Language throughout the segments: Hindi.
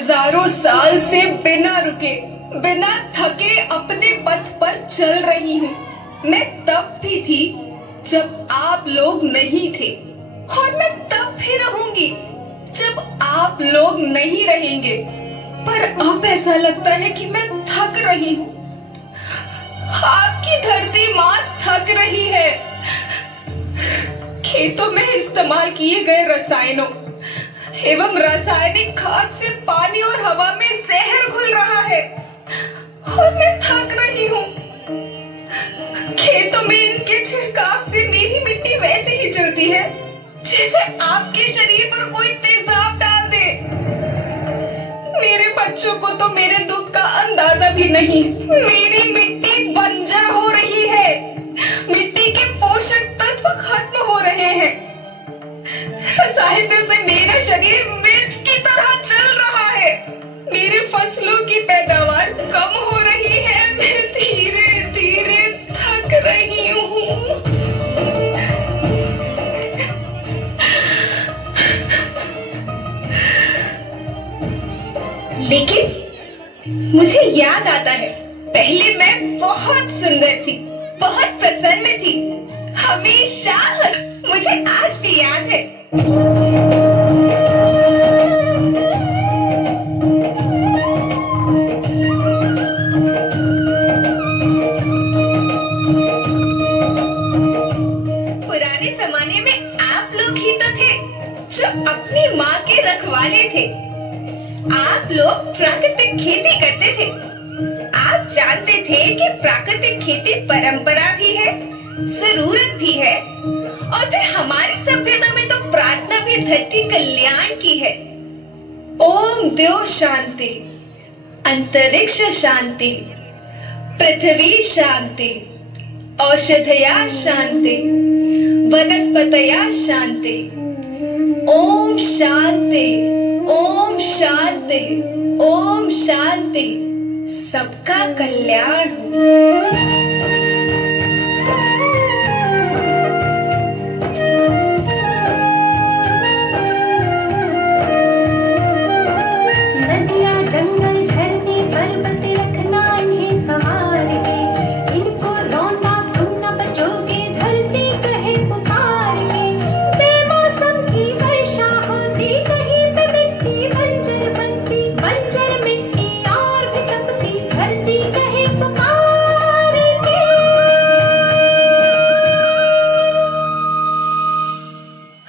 हजारों साल से बिना रुके, बिना थके अपने पथ पर चल रही हूँ। मैं तब भी थी जब आप लोग नहीं थे, और मैं तब भी रहूंगी जब आप लोग नहीं रहेंगे। पर अब ऐसा लगता है कि मैं थक रही हूँ। आपकी धरती माँ थक रही है। खेतों में इस्तेमाल किए गए रसायनों एवं रासायनिक खाद से पानी और हवा में जहर घुल रहा है, और मैं थक रही हूँ। खेतों में इनके छिड़काव से मेरी मिट्टी वैसे ही जलती है जैसे आपके शरीर पर कोई तेजाब डाल दे। मेरे बच्चों को तो मेरे दुख का अंदाजा भी नहीं। मेरी मिट्टी बंजर हो रही है, मिट्टी के पोषक तत्व खत्म हो रहे हैं। रसायन से मेरा शरीर मिर्च की तरह जल रहा है। मेरी फसलों की पैदावार कम हो रही है। मैं धीरे धीरे थक रही हूँ। लेकिन मुझे याद आता है, पहले मैं बहुत सुंदर थी, बहुत प्रसन्न थी, हमेशा मुझे आज भी याद है। पुराने जमाने में आप लोग ही तो थे जो अपनी माँ के रखवाले थे। आप लोग प्राकृतिक खेती करते थे। आप जानते थे कि प्राकृतिक खेती परंपरा भी है, जरूरत भी है, और फिर हमारी सभ्यता में तो प्रार्थना भी धरती कल्याण की है। ओम द्यो शांति, अंतरिक्ष शांति, पृथ्वी शांति, औषधया शांति, वनस्पतया शांति। ओम शांति, ओम शांति, ओम शांति। सबका कल्याण हो।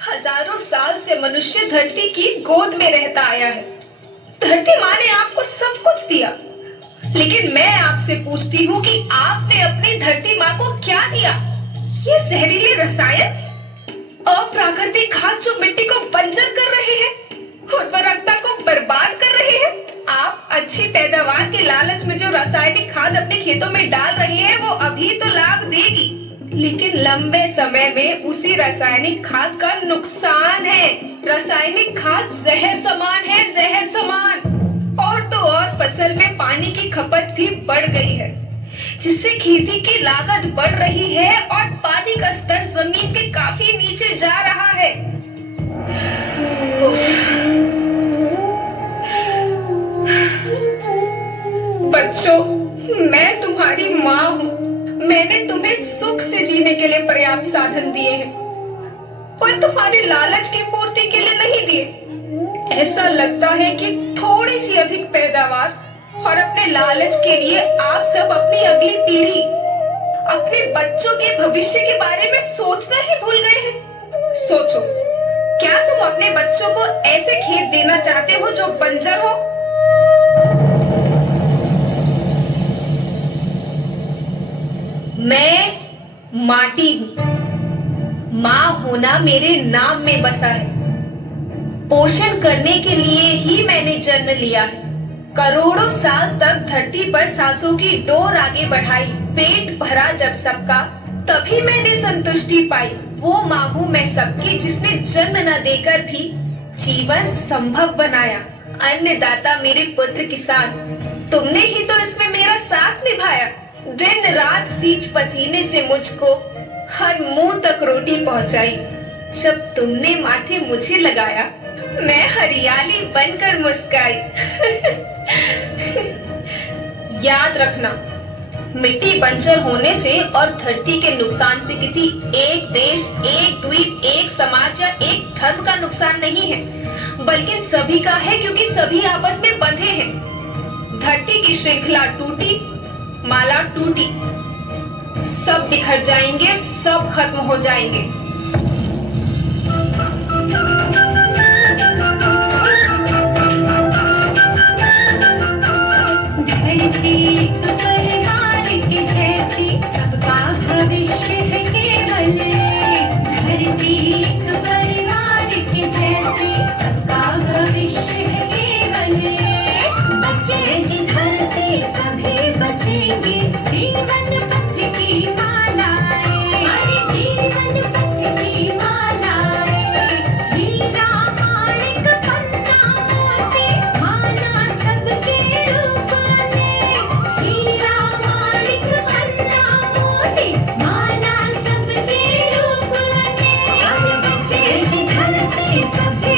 हजारों साल से मनुष्य धरती की गोद में रहता आया है। धरती माँ ने आपको सब कुछ दिया, लेकिन मैं आपसे पूछती हूँ कि आपने अपनी धरती माँ को क्या दिया? ये जहरीले रसायन, अप्राकृतिक खाद जो मिट्टी को बंजर कर रहे हैं, उर्वरकता को बर्बाद कर रहे हैं। आप अच्छी पैदावार के लालच में जो रासायनिक खाद अपने खेतों में डाल रहे हैं, वो अभी तो लाभ देगी, लेकिन लंबे समय में उसी रासायनिक खाद का नुकसान है। रासायनिक खाद जहर समान है, जहर समान। और तो और फसल में पानी की खपत भी बढ़ गई है, जिससे खेती की लागत बढ़ रही है और पानी का स्तर जमीन के काफी नीचे जा रहा है। बच्चों, मैं तुम्हारी माँ हूँ। मैंने तुम्हें सुख से जीने के लिए पर्याप्त साधन दिए हैं, पर तुम्हारे लालच की पूर्ति के लिए नहीं दिए। ऐसा लगता है कि थोड़ी सी अधिक पैदावार और अपने लालच के लिए आप सब अपनी अगली पीढ़ी, अपने बच्चों के भविष्य के बारे में सोचना ही भूल गए हैं। सोचो, क्या तुम अपने बच्चों को ऐसे खेत देना चाहते हो जो बंजर हो? मैं माटी हूँ। माँ होना मेरे नाम में बसा है। पोषण करने के लिए ही मैंने जन्म लिया है। करोड़ों साल तक धरती पर सांसों की डोर आगे बढ़ाई। पेट भरा जब सबका, तभी मैंने संतुष्टि पाई। वो माँ हूँ मैं सबकी, जिसने जन्म न देकर भी जीवन संभव बनाया। अन्नदाता मेरे पुत्र किसान, तुमने ही तो इसमें मेरा साथ निभाया। दिन रात सींच पसीने से मुझको हर मुंह तक रोटी पहुंचाई। जब तुमने माथे मुझे लगाया, मैं हरियाली बनकर मुस्काई। याद रखना, मिट्टी बंजर होने से और धरती के नुकसान से किसी एक देश, एक द्वीप, एक समाज या एक धर्म का नुकसान नहीं है, बल्कि सभी का है, क्योंकि सभी आपस में बंधे हैं। धरती की श्रृंखला टूटी, माला टूटी, सब बिखर जाएंगे, सब खत्म हो जाएंगे। धरती तो परिवार के जैसी, सबका भविष्य है केवल। धरती तो परिवार के जैसी, सबका भविष्य है केवल। बचेगी धरती, सभी बचेंगे, जीवन पथ की मालाएं, अरे जीवन पथ की मालाएं। हीरा माणिक पन्ना मोती, माला सबके रूप ने। हीरा माणिक पन्ना मोती, माला सबके रूप ने। अरे बचेगी धरती, सभी